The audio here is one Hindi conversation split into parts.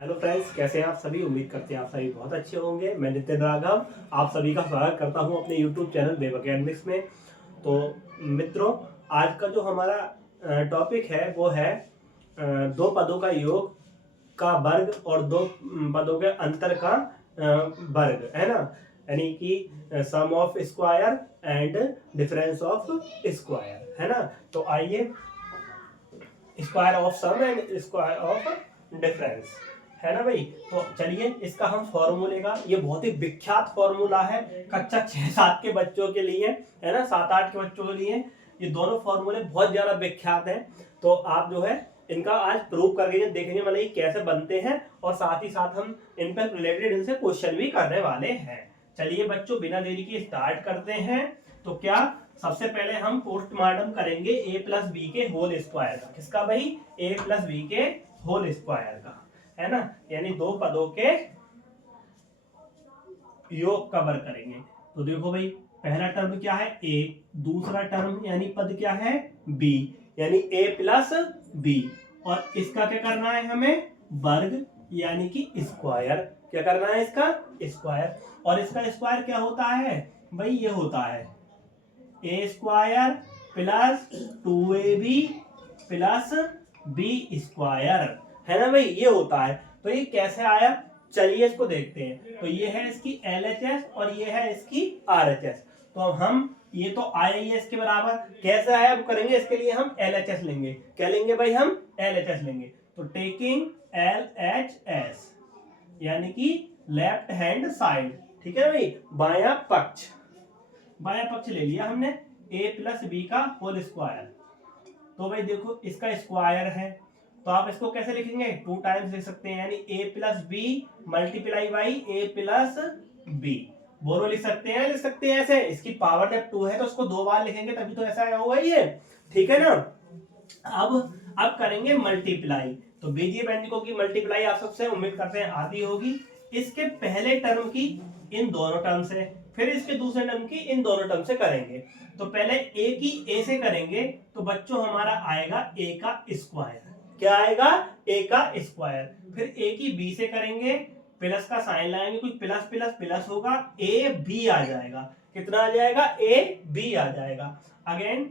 हेलो फ्रेंड्स, कैसे हैं आप सभी। उम्मीद करते हैं आप सभी बहुत अच्छे होंगे। मैं नितिन राघव आप सभी का स्वागत करता हूं अपने यूट्यूब चैनल वेब अकेडमिक्स में। तो मित्रों, आज का जो हमारा टॉपिक है वो है दो पदों का योग का वर्ग और दो पदों के अंतर का वर्ग, है ना। यानी कि sum of square and difference of square, है ना। तो आइए, square of sum and square of difference, है ना भाई। तो चलिए, इसका हम फॉर्मूले का, ये बहुत ही विख्यात फॉर्मूला है कक्षा 6-7 के बच्चों के लिए, है ना, 7-8 के बच्चों के लिए। ये दोनों फॉर्मूले बहुत ज्यादा विख्यात हैं। तो आप जो है इनका आज प्रूव करके देखेंगे, मतलब ये कैसे बनते हैं, और साथ ही साथ हम इन पर रिलेटेड इनसे क्वेश्चन भी करने वाले हैं। चलिए बच्चों, बिना देरी के स्टार्ट करते हैं। तो क्या, सबसे पहले हम पोस्टमार्टम करेंगे ए प्लस बी के होल स्क्वायर का। किसका भाई? ए प्लस बी के होल स्क्वायर का, है ना। यानी दो पदों के योग का वर्ग करेंगे। तो देखो भाई, पहला टर्म क्या है? ए। दूसरा टर्म यानी पद क्या है? बी। यानी ए प्लस बी। और इसका क्या करना है हमें? वर्ग, यानी कि स्क्वायर। क्या करना है इसका? स्क्वायर। और इसका स्क्वायर क्या होता है भाई? ये होता है a square plus 2ab plus b square, है ना भाई। ये होता है। तो ये कैसे आया, चलिए इसको देखते हैं। तो ये है इसकी LHS और ये है इसकी RHS। तो हम, ये तो आया ही है इसके बराबर। कैसे आया वो करेंगे, इसके लिए हम LHS लेंगे। क्या लेंगे भाई? हम LHS लेंगे। तो टेकिंग LHS यानी कि लेफ्ट हैंड साइड, ठीक है भाई, बायां पक्ष। बायां पक्ष ले लिया हमने, ए प्लस बी का होल स्क्वायर। तो भाई देखो, इसका स्क्वायर है, तो आप इसको कैसे लिखेंगे? 2 टाइम्स लिख सकते हैं, यानी a plus b multiply by a plus b. बोलो लिख सकते हैं, लिख सकते हैं ऐसे। इसकी पावर जब 2 है तो उसको 2 बार लिखेंगे, तभी तो ऐसा होगा ये, ठीक है ना। अब करेंगे मल्टीप्लाई। तो बीजीय व्यंजकों की मल्टीप्लाई आप सबसे उम्मीद करते हैं आती होगी। इसके पहले टर्म की इन दोनों टर्म से, फिर इसके दूसरे टर्म की इन दोनों टर्म से करेंगे। तो पहले ए की ए से करेंगे, तो बच्चों हमारा आएगा ए का स्क्वायर। क्या आएगा? ए का स्क्वायर। फिर ए की बी से करेंगे, प्लस का साइन लगाएंगे, कुछ प्लस प्लस प्लस होगा, ए बी आ जाएगा। कितना आ जाएगा? ए बी आ जाएगा। अगेन,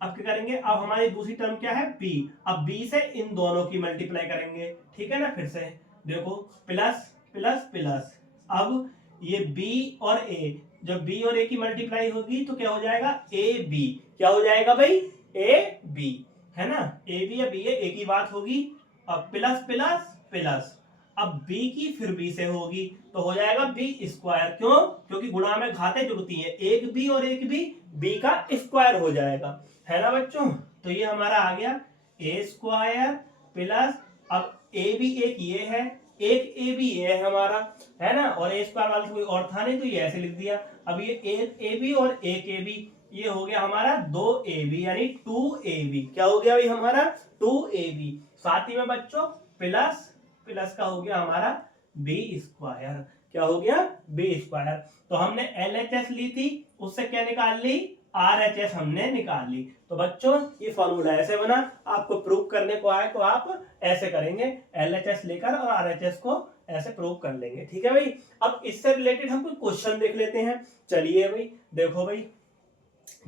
अब क्या करेंगे? अब हमारी दूसरी टर्म क्या है? बी। अब बी से इन दोनों की मल्टीप्लाई करेंगे, ठीक है ना। फिर से देखो, प्लस प्लस प्लस। अब ये बी और ए, जब बी और ए की मल्टीप्लाई होगी तो क्या हो जाएगा? A B. क्या हो जाएगा भाई? ए बी, है ना। ए बी या बी ए, एक ही बात होगी। अब प्लस प्लस प्लस, अब बी की फिर बी से होगी, तो हो जाएगा बी स्क्वायर। क्यों? क्योंकि गुणा में घातें जुड़ती हैं, एक बी और एक बी का स्क्वायर हो जाएगा, है ना बच्चों। तो ये हमारा आ गया ए स्क्वायर प्लस, अब ए बी एक ये है, एक ए बी ये है हमारा, है ना। और ए स्क्वायर वाला कोई और था नहीं, तो ये ऐसे लिख दिया। अब ये एक ए बी और एक ए बी, ये हो गया हमारा 2ab, यानी 2ab। क्या हो गया भाई हमारा? 2ab। साथ ही में बच्चों प्लस प्लस का हो गया हमारा बी स्क्वायर। क्या हो गया? B square. तो हमने LHS ली थी, उससे क्या निकाल ली? RHS हमने निकाल ली। तो बच्चों, ये फॉर्मूला ऐसे बना। आपको प्रूव करने को आए तो आप ऐसे करेंगे, LHS लेकर और RHS को ऐसे प्रूव कर लेंगे, ठीक है भाई। अब इससे रिलेटेड हम कुछ क्वेश्चन देख लेते हैं। चलिए भाई, देखो भाई,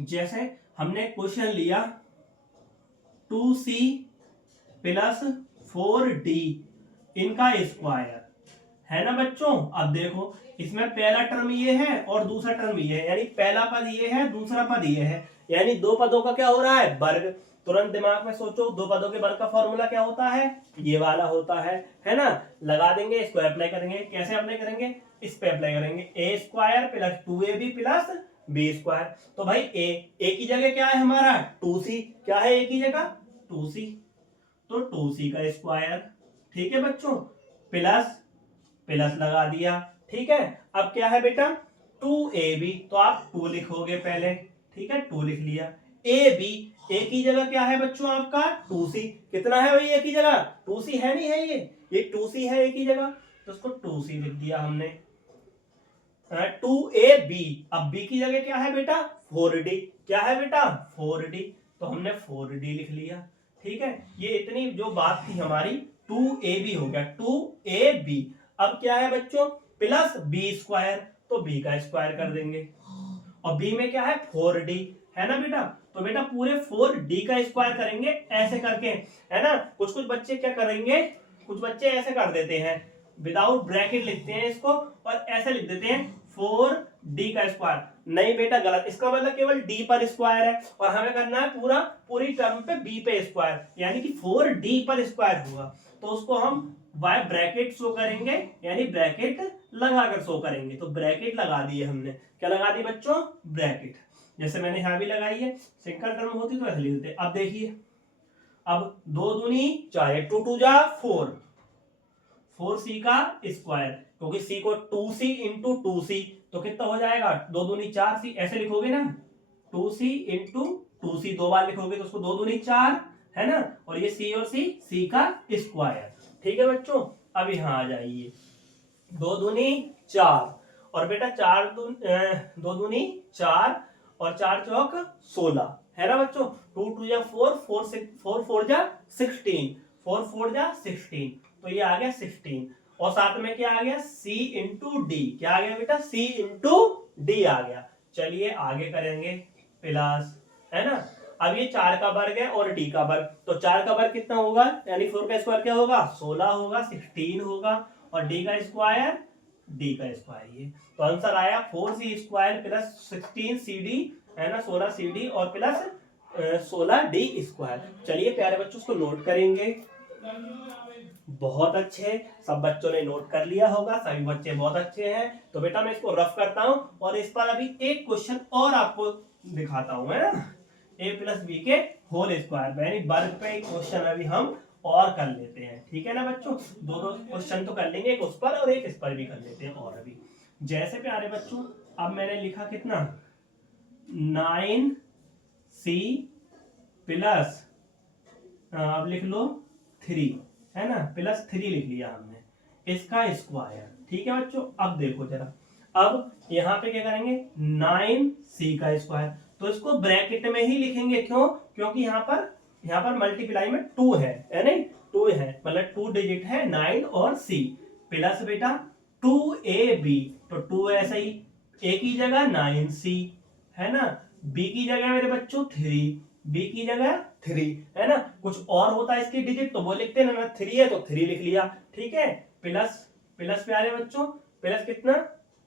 जैसे हमने क्वेश्चन लिया 2c प्लस 4d इनका स्क्वायर, है ना बच्चों। अब देखो, इसमें पहला टर्म ये है और दूसरा टर्म ये है, यानी पहला पद ये है, दूसरा पद ये है, यानी दो पदों का क्या हो रहा है? वर्ग। तुरंत दिमाग में सोचो, दो पदों के वर्ग का फॉर्मूला क्या होता है? ये वाला होता है ना। लगा देंगे, इसको अप्लाई करेंगे। कैसे अप्लाई करेंगे? इस पे अप्लाई करेंगे, a square plus 2ab plus b square. तो भाई ए की जगह क्या है हमारा? 2c। क्या है ए की जगह? 2c। तो 2c का स्क्वायर, ठीक है बच्चों, प्लस प्लस लगा दिया, ठीक है। अब क्या है बेटा? 2ab, तो आप 2 लिखोगे पहले, ठीक है, 2 लिख लिया। ab, ए की जगह क्या है बच्चों आपका? 2c। कितना है भाई ए की जगह? 2c है, नहीं है ये 2c है ए की जगह, तो उसको 2c लिख दिया हमने। 2ab, अब b की जगह क्या है बेटा? 4d। क्या है बेटा? 4d, तो हमने 4d लिख लिया, ठीक है। ये इतनी जो बात थी हमारी 2ab हो गया 2ab। अब क्या है बच्चों, प्लस बी स्क्वायर, तो बी का स्क्वायर कर देंगे। और बी में क्या है 4d, है ना बेटा, तो बेटा पूरे 4d का स्क्वायर करेंगे ऐसे करके, है ना। कुछ कुछ बच्चे क्या करेंगे, कुछ बच्चे ऐसे कर देते हैं, विदाउट ब्रैकेट लिखते हैं इसको और ऐसे लिख देते हैं 4d का स्क्वायर। नहीं बेटा गलत, इसका मतलब केवल d पर स्क्वायर है और हमें करना है पूरी टर्म पे b पे स्क्वायर, यानी कि 4d पर स्क्वायर होगा, तो उसको हम y ब्रैकेट शो करेंगे, यानी ब्रैकेट लगाकर शो करेंगे। तो ब्रैकेट लगा दिए हमने, क्या लगा दी बच्चों, ब्रैकेट, जैसे मैंने यहां भी लगाई है। सिंगल टर्म होती तो ऐसे लिख देते। अब देखिए, अब 2 दूनी 4, 2 2 जा 4, 4c का स्क्वायर, क्योंकि c को 2c इंटू 2c, तो कितना हो जाएगा 2 दूनी 4c, ऐसे लिखोगे ना, 2c इंटू 2c, 2 बार लिखोगे तो उसको 2 दूनी 4, है ना, और ये c और c का स्क्वायर। ठीक है बच्चों, अब यहां आ जाइए, 2 दूनी 4, और बेटा 2 दूनी 4 और 4 चौक 16, है ना बच्चों। 2 2 जा 4, 4 4 जा 16, 4 4 जा 16, तो ये आ गया 16। और साथ में क्या आ गया, c इंटू डी, क्या आ गया बेटा, c इंटू डी आ गया। चलिए आगे करेंगे, प्लस, है ना। अब ये 4 का वर्ग है और d का वर्ग, तो 4 का वर्ग कितना होगा, यानी 4 का स्क्वायर क्या होगा, 16 होगा, 16 होगा, और d का स्क्वायर, ये तो आंसर आया 4c स्क्वायर प्लस 16cd, है ना, 16cd और प्लस 16d स्क्वायर। चलिए प्यारे बच्चों उसको नोट करेंगे। बहुत अच्छे, सब बच्चों ने नोट कर लिया होगा, सभी बच्चे बहुत अच्छे हैं। तो बेटा मैं इसको रफ करता हूं और इस पर अभी एक क्वेश्चन और आपको दिखाता हूं, है ना, a प्लस बी के होल स्क्वायर, यानी वर्ग पे क्वेश्चन अभी हम और कर लेते हैं। ठीक है ना बच्चों, दो दो क्वेश्चन तो कर लेंगे, एक उस पर और एक इस पर भी कर लेते हैं। और अभी जैसे प्यारे बच्चों, अब मैंने लिखा कितना, 9c प्लस, अब लिख लो 3, है ना, प्लस 3 लिख लिया हमने, इसका स्क्वायर। ठीक है बच्चों, अब देखो जरा, अब यहाँ पे क्या करेंगे, 9c का स्क्वायर, तो इसको ब्रैकेट में ही लिखेंगे, क्यों, क्योंकि यहाँ पर मल्टीप्लाई में 2 है नहीं, 2 है, मतलब 2 डिजिट है, 9 और c, प्लस बेटा 2ab, तो 2 ऐसा ही, a की जगह 9c, है ना, b की जगह मेरे बच्चों 3, b की जगह 3, है ना। कुछ और होता है इसकी डिजिट तो वो लिखते हैं ना, 3 है तो 3 लिख लिया। ठीक है, प्लस प्लस प्यारे बच्चों, प्लस कितना,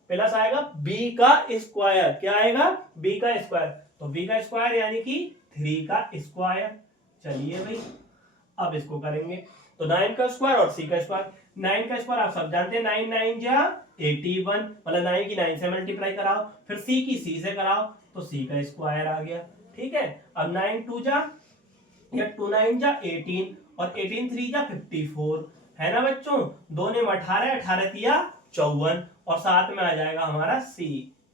प्लस आएगा b का स्क्वायर, क्या आएगा, b का स्क्वायर, तो b का स्क्वायर यानी कि 3 का स्क्वायर। चलिए भाई अब इसको करेंगे, तो 9 का स्क्वायर और c का स्क्वायर। 9 का स्क्वायर आप सब जानते हैं, 9 9 जा 81, मतलब 9 की 9 से मल्टीप्लाई कराओ, फिर c की c से कराओ, तो c का स्क्वायर आ गया। ठीक है, अब 9 2 जा, या 2 9 जा 18, और 18 3 जा 54, है ना बच्चों, 2 ने 18, 18 तिया 54, और साथ में आ जाएगा हमारा c,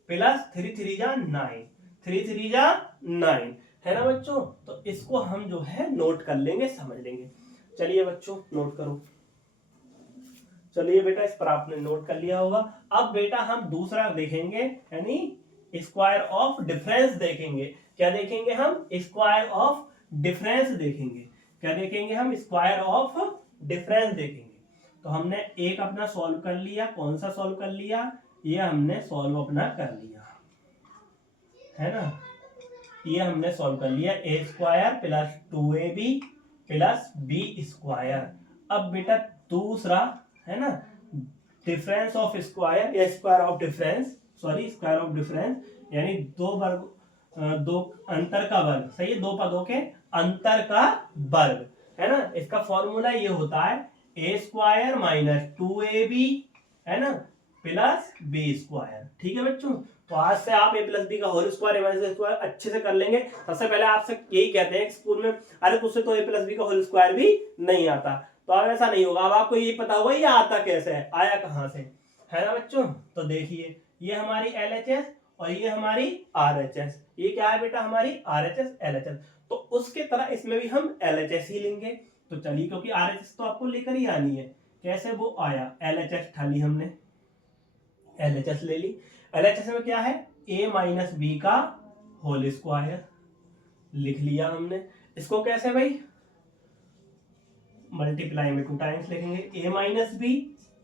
प्लस 3 3 जा 9, 3 3 जा 9, है ना बच्चों। तो इसको हम जो है नोट कर लेंगे, समझ लेंगे। चलिए बच्चों नोट करो, चलिए बेटा इस पर आपने नोट कर लिया होगा। अब बेटा हम दूसरा देखेंगे, यानी स्क्वायर ऑफ डिफरेंस देखेंगे। क्या देखेंगे हम, स्क्वायर ऑफ डिफरेंस देखेंगे। क्या देखेंगे हम, स्क्वायर ऑफ डिफरेंस देखेंगे। तो हमने एक अपना सॉल्व कर लिया, कौन सा सॉल्व कर लिया, ये हमने सॉल्व अपना कर लिया, है ना, ये हमने सॉल्व कर लिया, a square plus 2ab plus b square. अब बेटा दूसरा, है ना, डिफरेंस ऑफ स्क्वायर या square of difference, sorry square of difference, यानी दो वर्ग, दो अंतर का वर्ग, सही है, दो पदों के अंतर का वर्ग, है ना। इसका फॉर्मूला ये होता है a स्क्वायर माइनस 2ab, है ना, प्लस b स्क्वायर। ठीक है बच्चों, तो आज से आप a प्लस बी का होल स्क्वायर माइनस स्क्वायर अच्छे से कर लेंगे। सबसे पहले आपसे यही कहते हैं स्कूल में, अरे तुझसे तो a प्लस बी का होल स्क्वायर भी नहीं आता, तो अब ऐसा नहीं होगा, अब आपको ये पता होगा ये आता कैसे है, आया कहां से, है ना बच्चों। तो देखिए ये हमारी LHS और ये हमारी RHS, ये क्या है बेटा, हमारी RHS LHS, तो उसके तरह इसमें भी हम LHS ही लेंगे। तो चलिए, क्योंकि RHS तो आपको लेकर ही आनी है, कैसे वो आया, LHS ठाली हमने, LHS ले ली। LHS में क्या है, a माइनस बी का होल स्क्वायर लिख लिया हमने। इसको कैसे भाई, मल्टीप्लाई में 2 टाइम्स लिखेंगे a minus B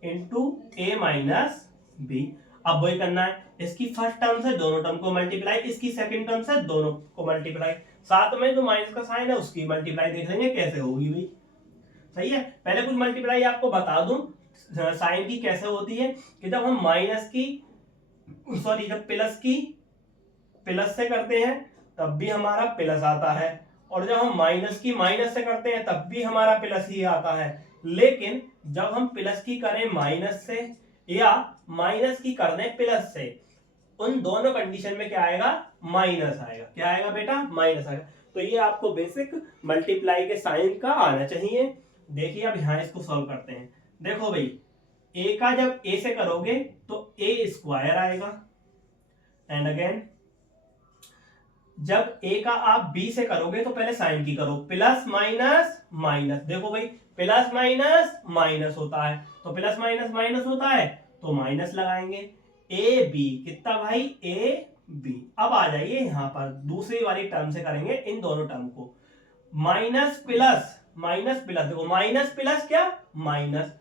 into A minus B. अब वही करना है, इसकी फर्स्ट टर्म से दोनों टर्म को मल्टीप्लाई, इसकी सेकंड टर्म से दोनों को मल्टीप्लाई, साथ में जो माइनस का साइन है उसकी मल्टीप्लाई देख लेंगे कैसे होगी भाई। सही है, पहले कुछ मल्टीप्लाई आपको बता दूं साइन की कैसे होती है कि जब हम माइनस की सॉरी जब प्लस से करते हैं तब भी हमारा प्लस आता है, और जब हम माइनस की माइनस से करते हैं तब भी हमारा प्लस ही आता है। लेकिन जब हम प्लस की करें माइनस से या माइनस की कर दें प्लस से, उन दोनों कंडीशन में क्या आएगा, माइनस आएगा। क्या आएगा बेटा, माइनस आएगा। तो ये आपको बेसिक मल्टीप्लाई के साइन का आना चाहिए। देखिए अब यहां इसको सॉल्व करते हैं। देखो भाई ए का जब ए से करोगे तो ए स्क्वायर आएगा, एंड अगेन जब ए का आप बी से करोगे तो पहले साइन की करो, प्लस माइनस माइनस। देखो भाई प्लस माइनस माइनस होता है, तो प्लस माइनस माइनस होता है तो माइनस लगाएंगे। ए बी कितना भाई, ए बी। अब आ जाइए यहां पर दूसरी वाली टर्म से करेंगे इन दोनों टर्म को, माइनस प्लस देखो माइनस प्लस क्या, माइनस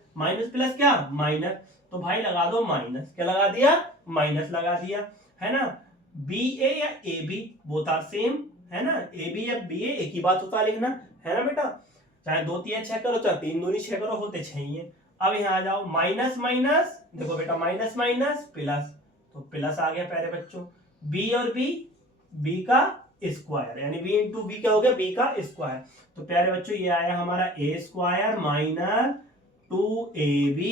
प्लस क्या, माइनस। तो भाई लगा दो माइनस, क्या लगा दिया, माइनस लगा दिया, है ना। बी ए या A B both are same, है ना, ए बी या बी ए एक ही बात होता है लिखना, है ना बेटा। चाहे 2 3 6 करो चाहे 3 दूनी 6 करो, होते 6 ही है। अब यहाँ आ जाओ, माइनस माइनस देखो बेटा माइनस माइनस प्लस, तो प्लस आ गया प्यारे बच्चों। बी और बी का स्क्वायर यानी बी इंटू बी क्या हो गया, बी का स्क्वायर। तो प्यारे बच्चों ये आया हमारा a square minus 2ab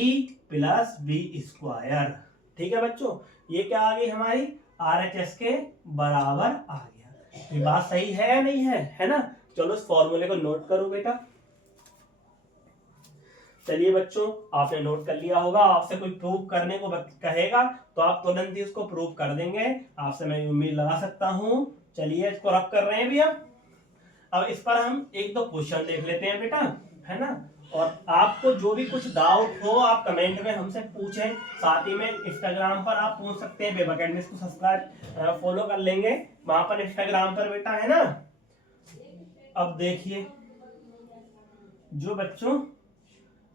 plus b square. ठीक है बच्चों, ये क्या आ गई हमारी RHS के बराबर आ गया। ये बात सही है या नहीं है ना। चलो इस फॉर्मूले को नोट करो बेटा। चलिए बच्चों आपने नोट कर लिया होगा, आपसे कोई प्रूव करने को कहेगा तो आप तुरंत ही उसको प्रूव कर देंगे, आपसे मैं उम्मीद लगा सकता हूं। चलिए इसको रब कर रहे हैं भैया। अब इस पर हम एक दो क्वेश्चन देख लेते हैं बेटा, है ना। और आपको जो भी कुछ डाउट हो आप कमेंट में हमसे पूछें, साथ ही में इंस्टाग्राम पर आप पूछ सकते हैं, वेब अकेडमी को सब्सक्राइब फॉलो कर लेंगे वहां पर इंस्टाग्राम पर बेटा, है ना। अब देखिए जो बच्चों,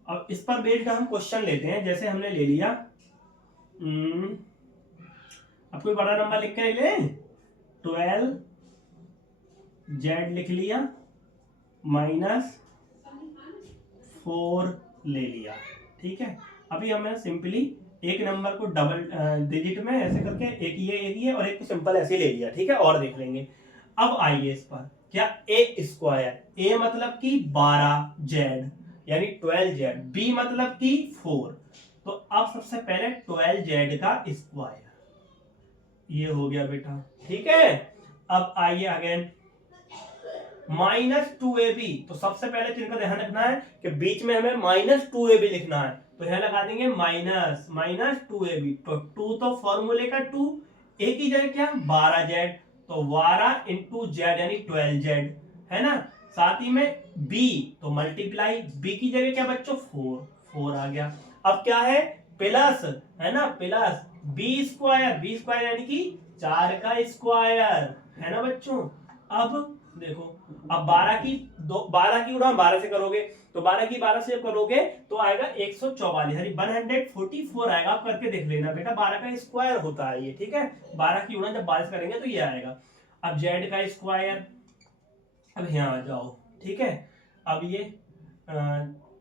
अब इस पर बेस्ड हम क्वेश्चन लेते हैं। जैसे हमने ले लिया, अब कोई बड़ा नंबर लिख के ले, 12z लिख लिया माइनस 4 ले लिया, ठीक है। अभी हमें सिंपली एक नंबर को डबल डिजिट में ऐसे करके एक ये और एक को सिंपल ऐसे ले लिया, ठीक है। और देख लेंगे। अब आइए इस पर, क्या ए स्क्वायर, ए मतलब कि 12z यानी 12z, बी मतलब कि 4। तो अब सबसे पहले 12z का स्क्वायर, ये हो गया बेटा, ठीक है। अब आइए अगेन -2ab, तो सबसे पहले चीज का ध्यान रखना है कि बीच में हमें -2ab लिखना है, तो यहां लगा देंगे -2ab। तो 2 तो फॉर्मूले का 2, a की जगह क्या 12z, तो 12 इंटू जेड यानी 12z, है ना। साथ ही में b, तो मल्टीप्लाई b की जगह क्या बच्चों 4 आ गया। अब क्या है प्लस, है ना, प्लस b स्क्वायर यानी कि 4 का स्क्वायर, है ना बच्चों। अब देखो, अब 12 की उड़ा 12 से करोगे तो 12 की 12 से करोगे तो आएगा 144 यानी 144 आएगा। आप करके देख लेना बेटा, 12 का स्क्वायर होता है ये, ठीक है। 12 की उड़ा जब 12 से करेंगे तो ये आएगा। अब जेड का स्क्वायर, अब यहाँ आ जाओ, ठीक है। अब ये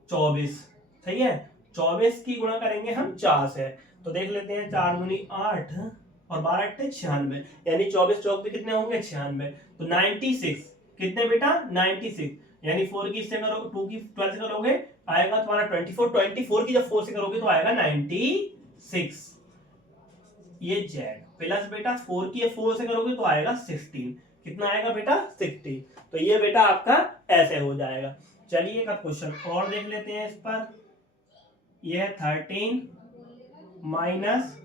24, सही है। 24 की गुणा करेंगे हम 4 से, तो देख लेते हैं 4 दूनी 8 और 12 8 96, यानी 24 चौक पे कितने होंगे 96। तो 96 कितने बेटा 96, यानी 4 की इससे करो 2 की 12 से करोगे आएगा तुम्हारा 24 की जब 4 से करोगे तो आएगा 96। ये जेड प्लस बेटा 4 की 4 से करोगे तो आएगा 16, कितना आएगा बेटा 16। तो ये बेटा आपका ऐसे हो जाएगा। चलिए एक क्वेश्चन और देख लेते हैं इस पर। ये है 13 माइनस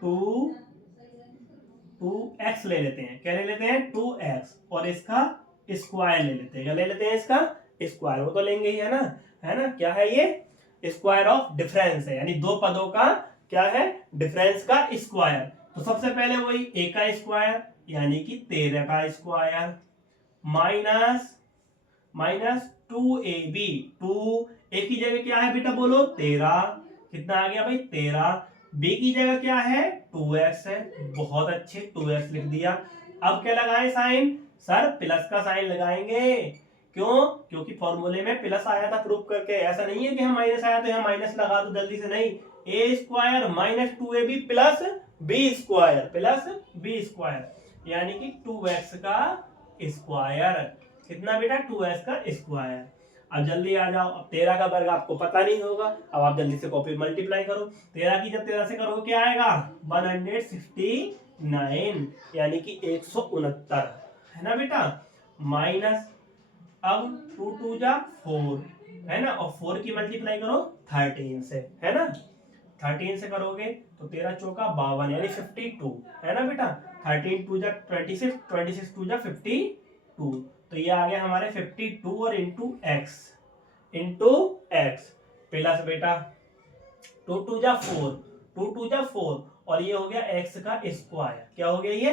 2x ले लेते हैं, क्या ले लेते हैं 2x, और इसका स्क्वायर ले लेते हैं, क्या ले लेते हैं इसका स्क्वायर, वो तो लेंगे ही, है ना। क्या है ये स्क्वायर ऑफ डिफरेंस है, यानी दो पदों का क्या है डिफरेंस का स्क्वायर। तो सबसे पहले वही a का स्क्वायर यानी कि 13 का स्क्वायर माइनस 2ab, 2 ए की जगह क्या है बेटा बोलो 13, कितना आ गया भाई 13, बी की जगह क्या है 2x है, बहुत अच्छे 2x लिख दिया। अब क्या लगाए साइन, सर प्लस का साइन लगाएंगे, क्यों, क्योंकि फॉर्मूले में प्लस आया था प्रूफ करके, ऐसा नहीं है कि हम माइनस आया तो यहाँ माइनस लगा दो जल्दी से, नहीं, a square minus 2ab plus b square यानी कि 2x का स्क्वायर, कितना बेटा 2x का स्क्वायर। अब जल्दी आ जाओ, अब 13 का वर्ग आपको पता नहीं होगा, अब आप जल्दी से कॉपी मल्टीप्लाई करो, 13 की जब 13 से करोगे क्या आएगा 169 यानी कि 169 है ना बेटा, माइनस अब 2 2 जा 4 है ना, और 4 की मल्टीप्लाई करो 13 से, है ना, 13 से करोगे तो 13 चौका 52 यानी 52 है ना बेटा, 13 2 जा 26, 26 2 जा 52, तो ये आ गया हमारे 52 और इंटू एक्स प्लस बेटा 2 2 जा 4, 2 2 जा 4 और ये हो गया एक्स का स्क्वायर, क्या हो गया ये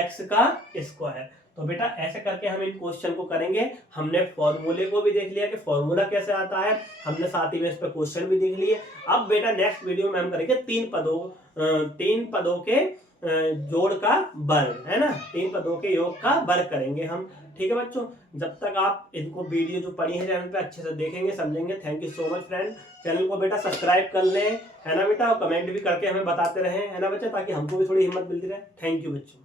एक्स का स्क्वायर। तो बेटा ऐसे करके हम इन क्वेश्चन को करेंगे, हमने फॉर्मूले को भी देख लिया कि फॉर्मूला कैसे आता है, हमने साथ ही में इस पे क्वेश्चन भी देख लिए। अब बेटा नेक्स्ट वीडियो में हम करेंगे तीन पदों के जोड़ का वर्ग, है ना, 3 पदों के योग का वर्ग करेंगे हम, ठीक है बच्चों। जब तक आप इनको वीडियो जो पढ़ी है चैनल पे अच्छे से देखेंगे समझेंगे। Thank you so much friend, channel को बेटा सब्सक्राइब कर लें, है ना बेटा, और कमेंट भी करके हमें बताते रहें, है ना बच्चा, ताकि हमको भी थोड़ी हिम्मत मिलती रहे। थैंक यू बच्चों।